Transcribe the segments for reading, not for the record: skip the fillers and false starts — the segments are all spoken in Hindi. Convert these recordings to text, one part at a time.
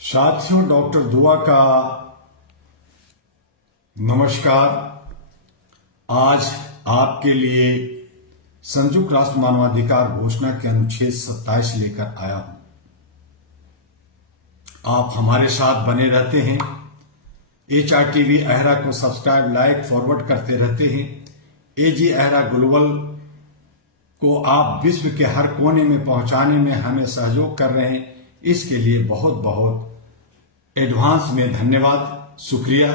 साथियों, डॉक्टर दुआ का नमस्कार। आज आपके लिए संयुक्त राष्ट्र मानवाधिकार घोषणा के अनुच्छेद 27 लेकर आया हूं। आप हमारे साथ बने रहते हैं, HRTV अहरा को सब्सक्राइब, लाइक, फॉरवर्ड करते रहते हैं। AG अहरा ग्लोबल को आप विश्व के हर कोने में पहुंचाने में हमें सहयोग कर रहे हैं। इसके लिए बहुत बहुत एडवांस में धन्यवाद, शुक्रिया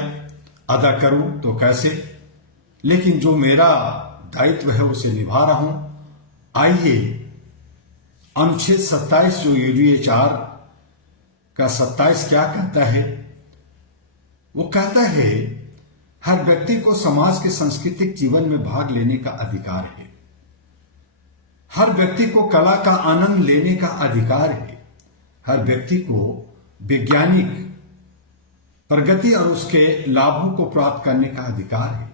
अदा करूं तो कैसे, लेकिन जो मेरा दायित्व है उसे निभा रहा हूं। आइए, अनुच्छेद 27 जो UDHR का 27 क्या कहता है? वो कहता है हर व्यक्ति को समाज के सांस्कृतिक जीवन में भाग लेने का अधिकार है। हर व्यक्ति को कला का आनंद लेने का अधिकार है। हर व्यक्ति को वैज्ञानिक प्रगति और उसके लाभों को प्राप्त करने का अधिकार है,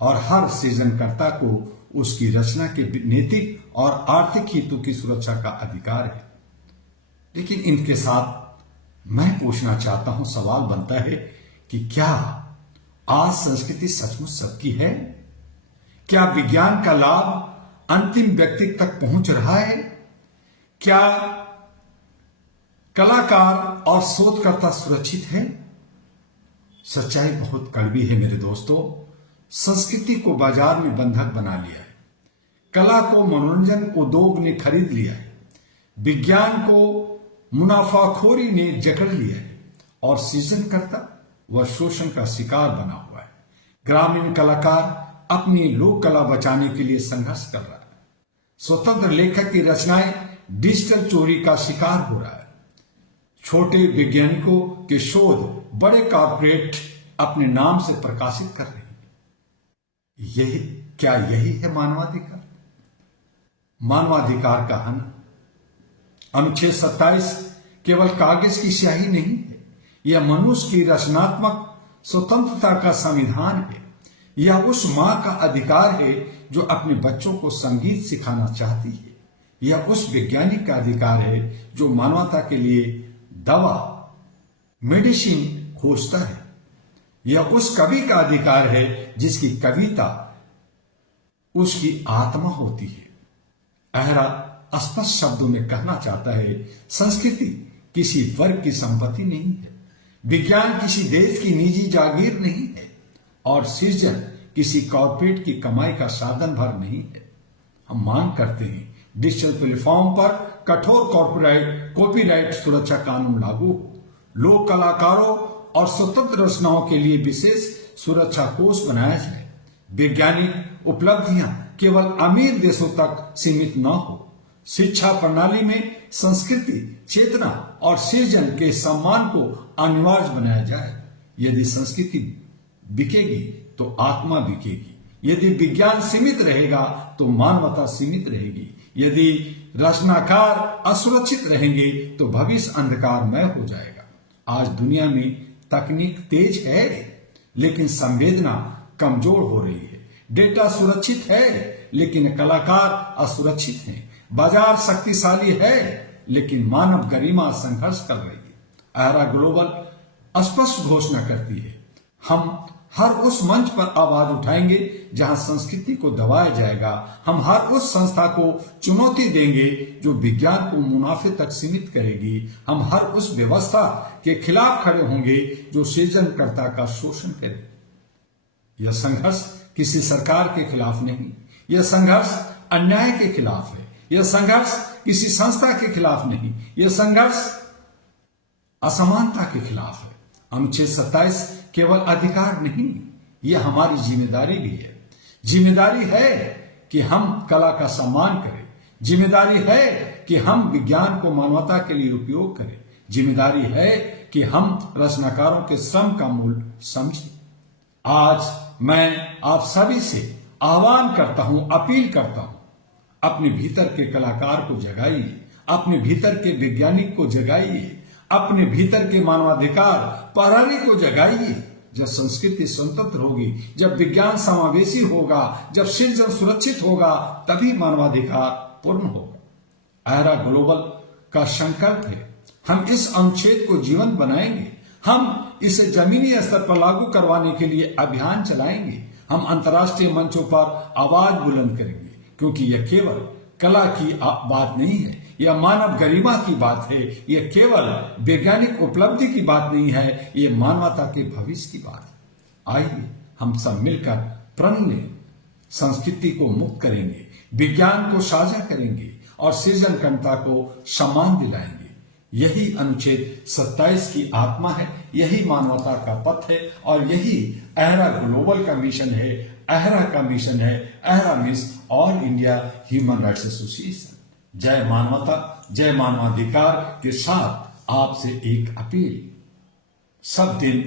और हर सृजनकर्ता को उसकी रचना के नैतिक और आर्थिक हितों की सुरक्षा का अधिकार है। लेकिन इनके साथ मैं पूछना चाहता हूं, सवाल बनता है कि क्या आज संस्कृति सचमुच सबकी है? क्या विज्ञान का लाभ अंतिम व्यक्ति तक पहुंच रहा है? क्या कलाकार और शोधकर्ता सुरक्षित है? सच्चाई बहुत कड़वी है मेरे दोस्तों। संस्कृति को बाजार में बंधक बना लिया है, कला को मनोरंजन उद्योग ने खरीद लिया है, विज्ञान को मुनाफाखोरी ने जकड़ लिया है, और सृजनकर्ता व शोषण का शिकार बना हुआ है। ग्रामीण कलाकार अपनी लोक कला बचाने के लिए संघर्ष कर रहा है। स्वतंत्र लेखक की रचनाएं डिजिटल चोरी का शिकार हो रहा है। छोटे वैज्ञानिकों के शोध बड़े कॉर्पोरेट अपने नाम से प्रकाशित कर रहे हैं। यही है मानवाधिकार? मानवाधिकार का हनन। अनुच्छेद 27 केवल कागज की स्याही नहीं है, यह मनुष्य की रचनात्मक स्वतंत्रता का संविधान है। यह उस मां का अधिकार है जो अपने बच्चों को संगीत सिखाना चाहती है। यह उस वैज्ञानिक का अधिकार है जो मानवता के लिए दवा, मेडिसिन खोजता है। यह उस कवि का अधिकार है जिसकी कविता उसकी आत्मा होती है। अहरा स्पष्ट शब्दों में कहना चाहता है, संस्कृति किसी वर्ग की संपत्ति नहीं है, विज्ञान किसी देश की निजी जागीर नहीं है, और सृजन किसी कॉर्पोरेट की कमाई का साधन भर नहीं है। हम मांग करते हैं डिजिटल प्लेटफॉर्म पर कठोर कॉपीराइट सुरक्षा कानून लागू हो, लोक कलाकारों और स्वतंत्र रचनाओं के लिए विशेष सुरक्षा कोष बनाया जाए, वैज्ञानिक उपलब्धियां केवल अमीर देशों तक सीमित न हो, शिक्षा प्रणाली में संस्कृति, चेतना और सृजन के सम्मान को अनिवार्य बनाया जाए। यदि संस्कृति बिकेगी तो आत्मा बिकेगी। यदि विज्ञान सीमित रहेगा तो मानवता सीमित रहेगी। यदि रचनाकार असुरक्षित रहेंगे तो भविष्य अंधकारमय हो जाएगा। आज दुनिया में तकनीक तेज है, लेकिन संवेदना कमजोर हो रही है। डेटा सुरक्षित है, लेकिन कलाकार असुरक्षित हैं। बाजार शक्तिशाली है, लेकिन मानव गरिमा संघर्ष कर रही है। अहरा ग्लोबल स्पष्ट घोषणा करती है, हम हर उस मंच पर आवाज उठाएंगे जहां संस्कृति को दबाया जाएगा। हम हर उस संस्था को चुनौती देंगे जो विज्ञान को मुनाफे तक सीमित करेगी। हम हर उस व्यवस्था के खिलाफ खड़े होंगे जो सृजनकर्ता का शोषण करे। यह संघर्ष किसी सरकार के खिलाफ नहीं, यह संघर्ष अन्याय के खिलाफ है। यह संघर्ष किसी संस्था के खिलाफ नहीं, यह संघर्ष असमानता के खिलाफ है। अनुच्छेद 27 केवल अधिकार नहीं, यह हमारी जिम्मेदारी भी है। जिम्मेदारी है कि हम कला का सम्मान करें। जिम्मेदारी है कि हम विज्ञान को मानवता के लिए उपयोग करें। जिम्मेदारी है कि हम रचनाकारों के श्रम का मूल्य समझें। आज मैं आप सभी से आह्वान करता हूं, अपील करता हूं, अपने भीतर के कलाकार को जगाइए, अपने भीतर के वैज्ञानिक को जगाइए, अपने भीतर के मानवाधिकार प्रहरी को जगाइए। जब संस्कृति स्वतंत्र होगी, जब विज्ञान समावेशी होगा, जब सृजन सुरक्षित होगा, तभी मानवाधिकार पूर्ण होगा। अहरा ग्लोबल का संकल्प है हम इस अनुच्छेद को जीवंत बनाएंगे। हम इसे जमीनी स्तर पर लागू करवाने के लिए अभियान चलाएंगे। हम अंतर्राष्ट्रीय मंचों पर आवाज बुलंद करेंगे, क्योंकि यह केवल कला की बात नहीं है, यह मानव गरिमा की बात है। यह केवल वैज्ञानिक उपलब्धि की बात नहीं है, यह मानवता के भविष्य की बात है। आइए हम सब मिलकर प्रण लें, संस्कृति को मुक्त करेंगे, विज्ञान को साझा करेंगे और सृजनकर्ता को सम्मान दिलाएंगे। यही अनुच्छेद 27 की आत्मा है, यही मानवता का पथ है और यही अहरा ग्लोबल का मिशन है। अहरा का मिशन है, AHRA means all India human rights association. जय मानवता, जय मानवाधिकार के साथ आपसे एक अपील सब दिन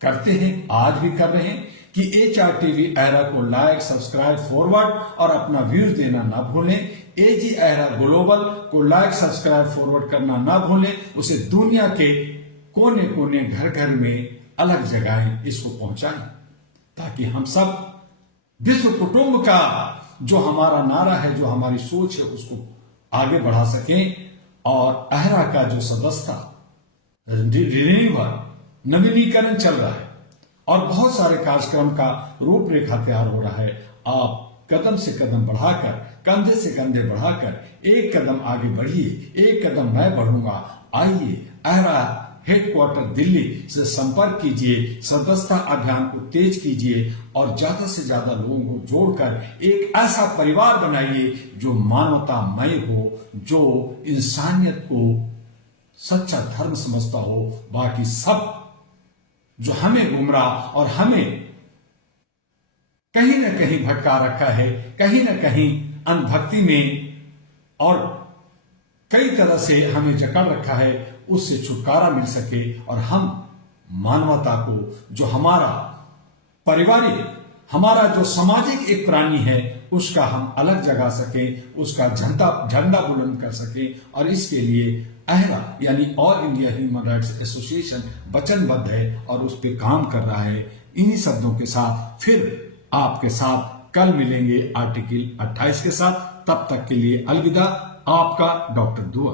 करते हैं, आज भी कर रहे हैं कि HRTV अहरा को लाइक, सब्सक्राइब, फॉरवर्ड और अपना व्यूज देना ना भूलें। AG अहरा ग्लोबल को लाइक, सब्सक्राइब, फॉरवर्ड करना ना भूलें। उसे दुनिया के कोने कोने, घर घर में अलग जगह इसको पहुंचाएं, ताकि हम सब विश्व कुटुंब का जो हमारा नारा है, जो हमारी सोच है, उसको आगे बढ़ा सकें और अहरा का जो सदस्यता रिन्यूअल, नवीनीकरण चल रहा है और बहुत सारे कार्यक्रम का रूपरेखा तैयार हो रहा है। आप कदम से कदम बढ़ाकर, कंधे से कंधे बढ़ाकर एक कदम आगे बढ़िए, एक कदम मैं बढ़ूंगा। आइए अहरा हेडक्वार्टर दिल्ली से संपर्क कीजिए, सदस्यता अभियान को तेज कीजिए और ज्यादा से ज्यादा लोगों को जोड़कर एक ऐसा परिवार बनाइए जो मानवतामय हो, जो इंसानियत को सच्चा धर्म समझता हो। बाकी सब जो हमें गुमराह और हमें कहीं न कहीं भटका रखा है, कहीं न कहीं अनभक्ति में और कई तरह से हमें जकड़ रखा है, उससे छुटकारा मिल सके और हम मानवता को, जो हमारा पारिवारिक, हमारा जो सामाजिक एक प्राणी है, उसका हम अलग जगा सके, उसका झंडा बुलंद कर सके। और इसके लिए अहरा यानी all India human rights association वचनबद्ध है और उस पर काम कर रहा है। इन्हीं शब्दों के साथ फिर आपके साथ कल मिलेंगे आर्टिकल 28 के साथ। तब तक के लिए अलविदा, आपका डॉक्टर दुआ।